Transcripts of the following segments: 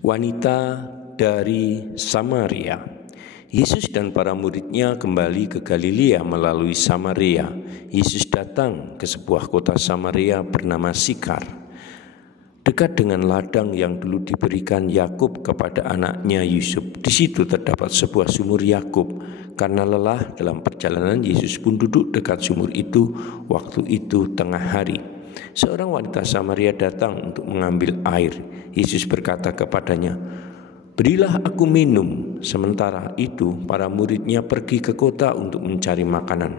Wanita dari Samaria. Yesus dan para muridnya kembali ke Galilea melalui Samaria. Yesus datang ke sebuah kota Samaria bernama Sikar, dekat dengan ladang yang dulu diberikan Yakub kepada anaknya Yusuf. Di situ terdapat sebuah sumur Yakub. Karena lelah dalam perjalanan, Yesus pun duduk dekat sumur itu. Waktu itu tengah hari. Seorang wanita Samaria datang untuk mengambil air. Yesus berkata kepadanya, "Berilah aku minum." Sementara itu para muridnya pergi ke kota untuk mencari makanan.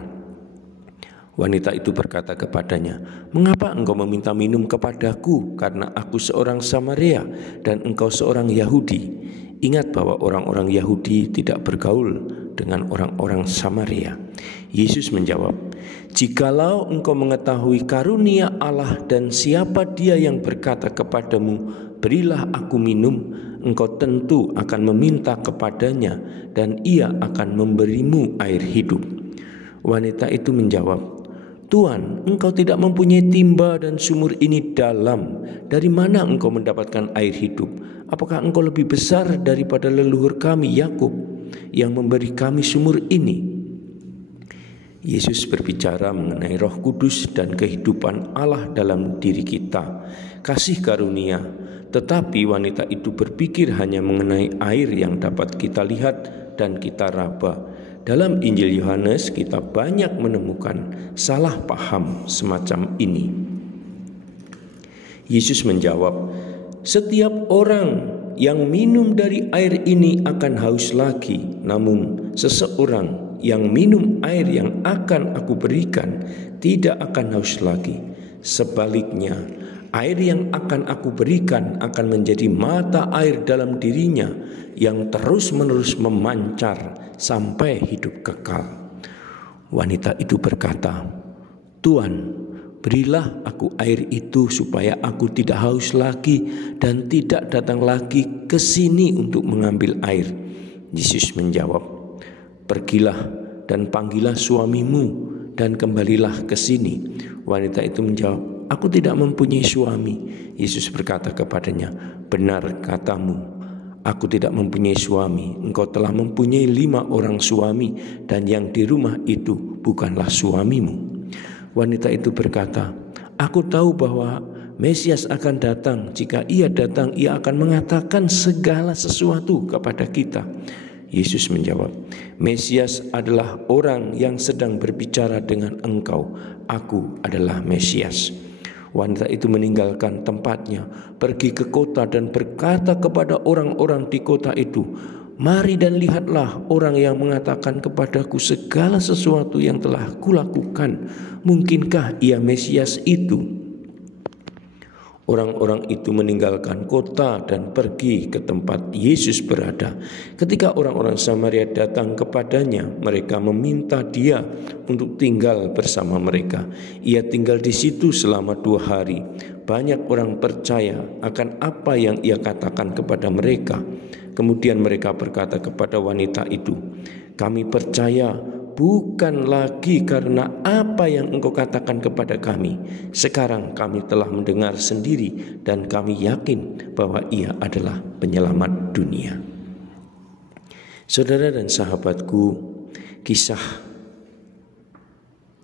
Wanita itu berkata kepadanya, "Mengapa engkau meminta minum kepadaku? Karena aku seorang Samaria dan engkau seorang Yahudi." Ingat bahwa orang-orang Yahudi tidak bergaul dengan orang-orang Samaria. Yesus menjawab, "Jikalau engkau mengetahui karunia Allah dan siapa dia yang berkata kepadamu, 'Berilah aku minum,' engkau tentu akan meminta kepadanya dan ia akan memberimu air hidup." Wanita itu menjawab, "Tuan, engkau tidak mempunyai timba dan sumur ini dalam. Dari mana engkau mendapatkan air hidup? Apakah engkau lebih besar daripada leluhur kami Yakub yang memberi kami sumur ini?" Yesus berbicara mengenai Roh Kudus dan kehidupan Allah dalam diri kita, kasih karunia. Tetapi wanita itu berpikir hanya mengenai air yang dapat kita lihat dan kita raba. Dalam Injil Yohanes kita banyak menemukan salah paham semacam ini. Yesus menjawab, "Setiap orang yang minum dari air ini akan haus lagi. Namun seseorang yang minum air yang akan aku berikan tidak akan haus lagi. Sebaliknya, air yang akan aku berikan akan menjadi mata air dalam dirinya yang terus-menerus memancar sampai hidup kekal." Wanita itu berkata, "Tuan, berilah aku air itu supaya aku tidak haus lagi dan tidak datang lagi ke sini untuk mengambil air." Yesus menjawab, "Pergilah dan panggillah suamimu dan kembalilah ke sini." Wanita itu menjawab, "Aku tidak mempunyai suami." Yesus berkata kepadanya, "Benar katamu, aku tidak mempunyai suami. Engkau telah mempunyai 5 orang suami dan yang di rumah itu bukanlah suamimu." Wanita itu berkata, "Aku tahu bahwa Mesias akan datang. Jika ia datang, ia akan mengatakan segala sesuatu kepada kita." Yesus menjawab, "Mesias adalah orang yang sedang berbicara dengan engkau. Aku adalah Mesias." Wanita itu meninggalkan tempatnya, pergi ke kota dan berkata kepada orang-orang di kota itu, "Mari dan lihatlah orang yang mengatakan kepadaku segala sesuatu yang telah kulakukan. Mungkinkah ia Mesias itu?" Orang-orang itu meninggalkan kota dan pergi ke tempat Yesus berada. Ketika orang-orang Samaria datang kepadanya, mereka meminta dia untuk tinggal bersama mereka. Ia tinggal di situ selama 2 hari. Banyak orang percaya akan apa yang ia katakan kepada mereka. Kemudian mereka berkata kepada wanita itu, "Kami percaya bukan lagi karena apa yang engkau katakan kepada kami. Sekarang kami telah mendengar sendiri dan kami yakin bahwa ia adalah penyelamat dunia." Saudara dan sahabatku, kisah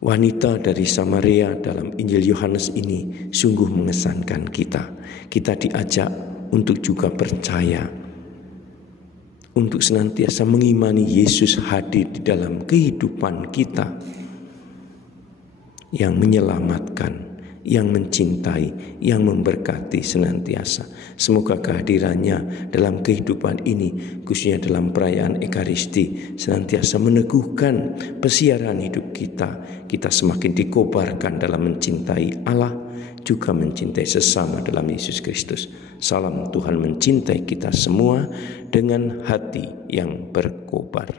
wanita dari Samaria dalam Injil Yohanes ini sungguh mengesankan kita. Kita diajak untuk juga percaya, untuk senantiasa mengimani Yesus hadir di dalam kehidupan kita, yang menyelamatkan, yang mencintai, yang memberkati senantiasa. Semoga kehadirannya dalam kehidupan ini, khususnya dalam perayaan Ekaristi, senantiasa meneguhkan pesiaran hidup kita. Kita semakin dikobarkan dalam mencintai Allah, juga mencintai sesama dalam Yesus Kristus. Salam Tuhan mencintai kita semua dengan hati yang berkobar.